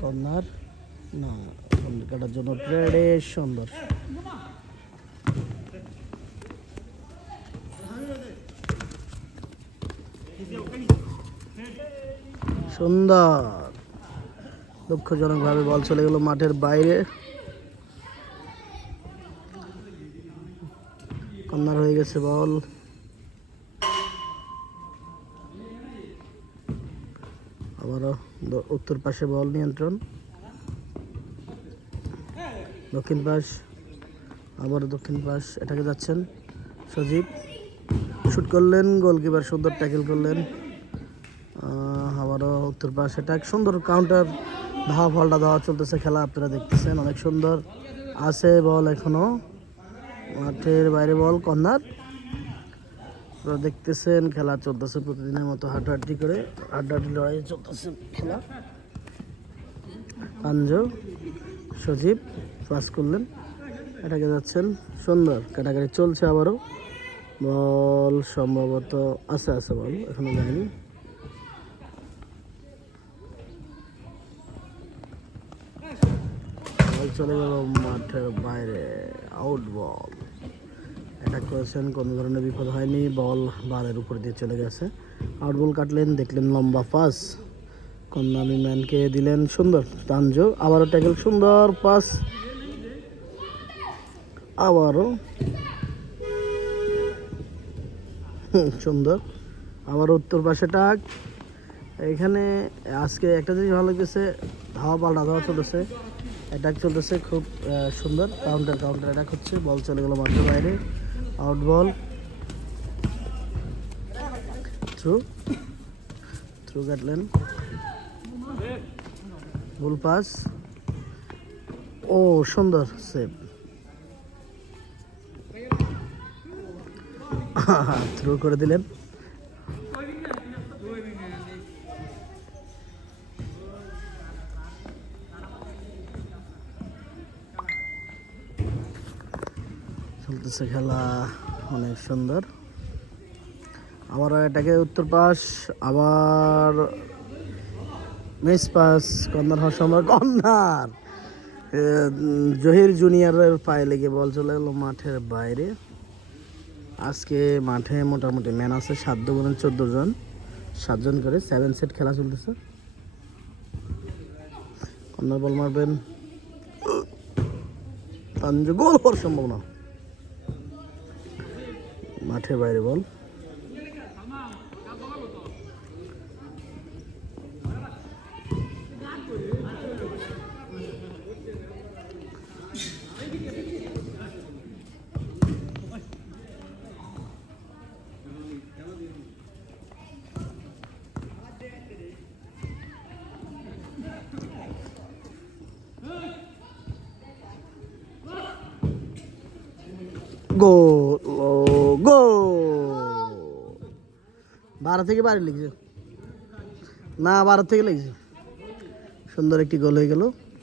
Corner না, কাটার জন্য ট্রেডে সুন্দর। সুন্দর, দুঃখজনকভাবে বল চলে গেল মাঠের বাইরে। কর্নার হয়ে গেছে বল। আবারও উত্তর পাশে বল নিয়ন্ত্রণ, দক্ষিণ পাশ, আবারও দক্ষিণ পাশ, এটাকে যাচ্ছেন সজীব, শুট করলেন, গোলকিপার সুন্দর ট্যাকেল করলেন। আবারও উত্তর পাশ, এটা এক সুন্দর কাউন্টার, ধাওয়া ফলটা দেওয়া চলতেছে খেলা, আপনারা দেখতেছেন অনেক সুন্দর আছে বল, এখনো মাঠের বাইরে বল, কর্নার। আপনারা দেখতেছেন খেলা চলতেছে প্রতিদিনের মতো, হাড্ডাহাড্ডি করে হাড্ডাহাড্ডি লড়াই চলতেছে খেলা। পাঞ্জো, সজীব পাস করলেন, এটাকে যাচ্ছেন সুন্দর, কাটাকাটি চলছে। আবারও বল সম্ভবত আছে বল, এখনো যায়নি। বল চলে গেল মাঠের বাইরে, আউট বল। অ্যাটাক করেছেন, কোনো ধরনের বিপদ হয়নি, বল বারের উপর দিয়ে চলে গেছে। আউট বল কাটলেন, দেখলেন লম্বা পাস, কন্যামি ম্যানকে দিলেন সুন্দর, তানজো আবারও ট্যাকেল, সুন্দর পাস, আবারও সুন্দর, আবার উত্তর পাশে টাক। এখানে আজকে একটা জিনিস ভালো লাগতেছে, ধাওয়া পাল্টা ধাওয়া চলতেছে, অ্যাটাক চলতেছে খুব সুন্দর, কাউন্টার অ্যাটাক হচ্ছে। বল চলে গেল মাঠের বাইরে, আউট বল। থ্রু কাটলেন, গোল পাস, ও সুন্দর সেভ, থ্রু করে দিলেন। চলতেছে খেলা অনেক সুন্দর। আবার এটাকে উত্তর পাশ, আবার মিস পাস, কর্নার হওয়ার সময়, কর্নার জহির জুনিয়রের পায়ে লেগে বল চলে গেল মাঠের বাইরে। আজকে মাঠে মোটামুটি ম্যান আছে 7 গুণে 14 জন, 7 জন করে 7 সেট খেলা চলতেছে। কর্নার বল মারবেন, গোল হওয়ার সম্ভাবনা, মাঠের বাইরে বল। গোল, গোল 12 থেকে বাইরে লেগেছে, না 12 থেকে লেগেছে, সুন্দর একটি গোল হয়ে গেল।